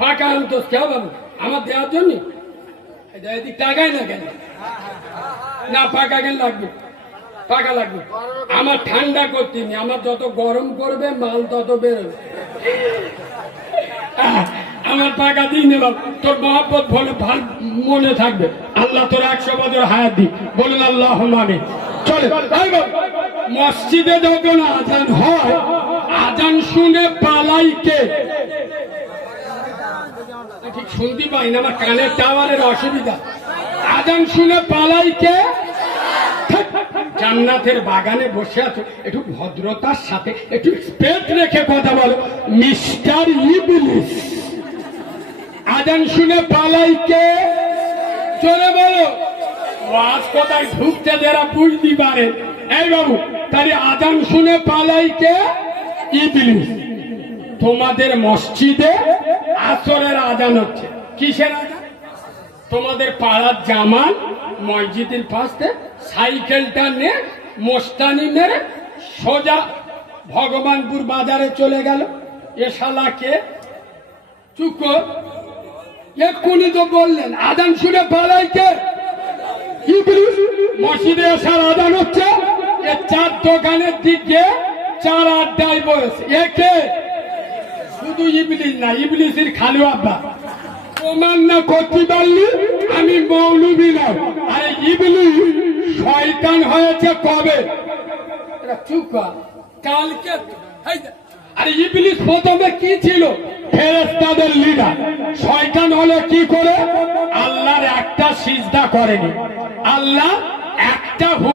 পাকা আলু তো কেউ বাবু আমার দেওয়ার জন্য টাকাই না কেন না পাকা কেন লাগবে পাকা লাগবে আমার ঠান্ডা করতে নি আমার যত গরম করবে মাল তত বেরোবে আমার টাকা দিই নেব তোর মহব্বত বলে ভাল মনে থাকবে আল্লাহ তোর 100 বছর হায়াত দি বলুন আল্লাহ আমিন চলে মসজিদে যখন আজান হয় আজান শুনে পালাই কে ঠিক শুনতে পাই না আমার কানের টাওয়ারের অসুবিধা আজান শুনে পালাই কে জান্নাতের বাগানে বসে আছো একটু ভদ্রতার সাথে একটু স্পেস রেখে কথা বলো মিস্টার ইবলিস আজান শুনে পালাই কে চলে বলো ওয়াজ কোথায় ঢুকতে যারা বুঝতে পারে এই বাবু তাই আজান শুনে পালাই কে ইবলিস তোমাদের মসজিদে আসরের আজান হচ্ছে কিসের আজান তোমাদের পাড়ার জামান মসজিদের পাশে সাইকেলটা নিয়ে মোস্তানি মেরে সোজা ভগবানপুর বাজারে চলে গেল এ শালাকে চুপ এক্ষুনি তো বললেন আজান শুনে পালাইকে মসজিদে আসার আজান হচ্ছে এ চার দোকানের দিকে চার আড্ডায় বয়স একে শুধু ইবলিস না ইবলিসের খালু আব্বা প্রমাণ না করতে পারলি আমি মৌলবি না আরে ইবলিস শয়তান হয়েছে কবে চুপ কর কালকে আরে ইবলিস প্রথমে কি ছিল ফেরেশতাদের লিডার শয়তান হলো কি করে আল্লাহর একটা সিজদা করেনি আল্লাহ একটা